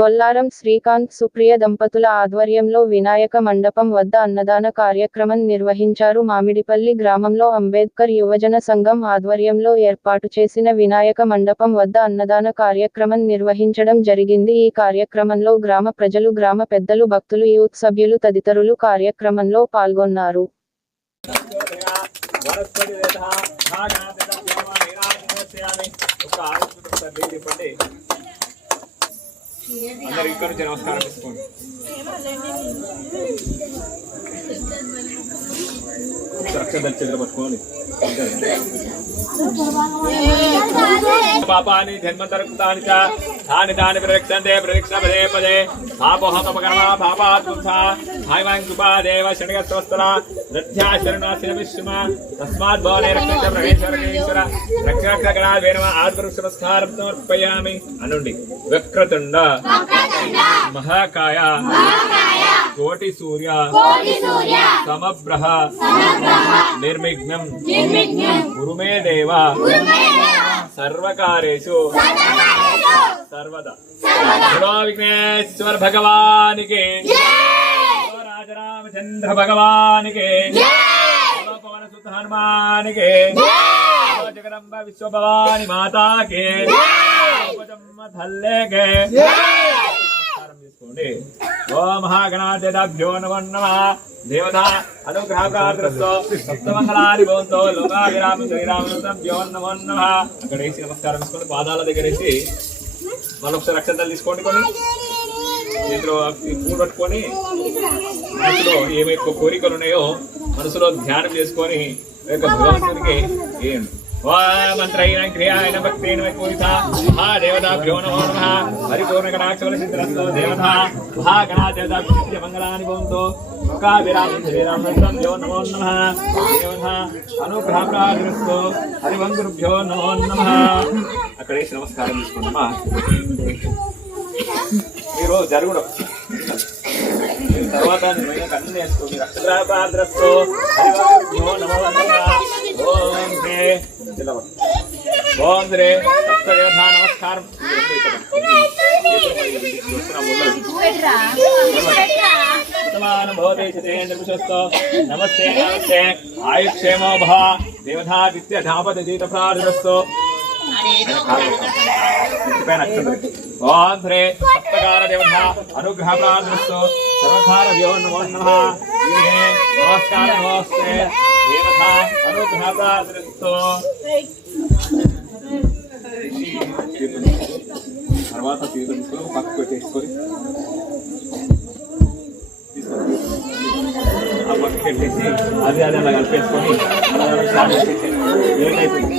బొల్లారం శ్రీకాంత్ సుప్రియ దంపతుల ఆధ్వర్యంలో వినాయక మండపం వద్ద అన్నదాన కార్యక్రమం నిర్వహించారు. మామిడిపల్లి గ్రామంలో అంబేద్కర్ యువజన సంఘం ఆధ్వర్యంలో ఏర్పాటు చేసిన వినాయక మండపం వద్ద అన్నదాన కార్యక్రమం నిర్వహించడం జరిగింది. ఈ కార్యక్రమంలో గ్రామ ప్రజలు, గ్రామ పెద్దలు, భక్తులు, యూత్ సభ్యులు తదితరులు కార్యక్రమంలో పాల్గొన్నారు. అందరూ ఇక్కడ నుంచి నమస్కారం చేసుకోండి. రక్షణ చేతులు పట్టుకోండి. పాపాని జన్మంతరకృతాని చ తాని తాని ప్రరక్షంతే ప్రదక్షిణ పదే పదే పాపోహమకర్మ పాపాత్ముంసా హాయవాంకుపాదేవ శరణగస్తవస్తర రథ్యా శరణాశిన విశ్వమ తస్మాత్ భవనే రక్షిత ప్రవేశరకేశ్వర రక్షణగణాదే నమః ఆత్మరుష నమస్కారం సమర్పయామి అనుండి. వక్రతుండ మహాకాయ కోటి సూర్య సమబ్రహ నిర్విఘ్నం కురు మే దేవ సర్వకార్యేషు సర్వదా. విఘ్నేశ్వర భగవానికి, రాజరామచంద్ర భగవానికి, పవన సుత హనుమానికి, జగదంబ విశ్వభవాని మాతాకి, ధల్లేకే ఓం మహాగణాధిపతిభ్యో నమో నమః. దేవతా అనుగ్రహ ప్రార్థనతో సప్తమంగళాని భవంతో లోకాభిరామ శ్రీరామభ్యో నమో నమః. అక్కడ వేసి నమస్కారం తీసుకోండి. పాదాల దగ్గర వేసి మరొకసారి అక్షంతలు తీసుకోండి. కొన్ని చేతిలో పూలు పట్టుకొని మనసులో ఏమి ఎక్కువ కోరికలు ఉన్నాయో మనసులో ధ్యానం చేసుకొని భగవంతునికి ఏం మంత్రైన క్రియాయన భక్తేన పూజిత మహాదేవతాభ్యో నమో నమః. పరిపూర్ణగణాక్షర సిద్ధిరస్తో దేవతా మహాగణాదేవతాభ్య మంగళాని భవంతో లోకాభిరామ శ్రీరామభ్యో నమో నమః. దేవతా అనుగ్రహ ప్రార్థనస్తో హరివంగురుభ్యో నమో నమః. అక్కడ వేసి నమస్కారం తీసుకున్నామా. మీరు జరుగుడు తర్వాత కన్ను వేసుకోండి. రక్షగ్రహ ప్రార్థనస్తో హరివంగురుభ్యో నమో నమః. ఓం శ్రీ సప్తదేవతా నమస్కారం. నమస్తే నమస్తే ఆయుక్షేమో భవ దేవతాదిత్య ధాపదీత ప్రార్థనస్తో. ఓం శ్రీ సప్తకార దేవత అనుగ్రహ ప్రార్థనస్తో సర్వకారభ్యో నమో నమః. నమస్కార నమస్తే దేవత అనుగ్రహ ప్రార్థనస్తో. తర్వాత తీసుకొని పక్కకు పెట్టేసుకొని ఆ పక్కకు పెట్టేసి అది అలా కలిపేసుకొని స్టార్ట్ చేసేసి లేట్ అయిపోయింది.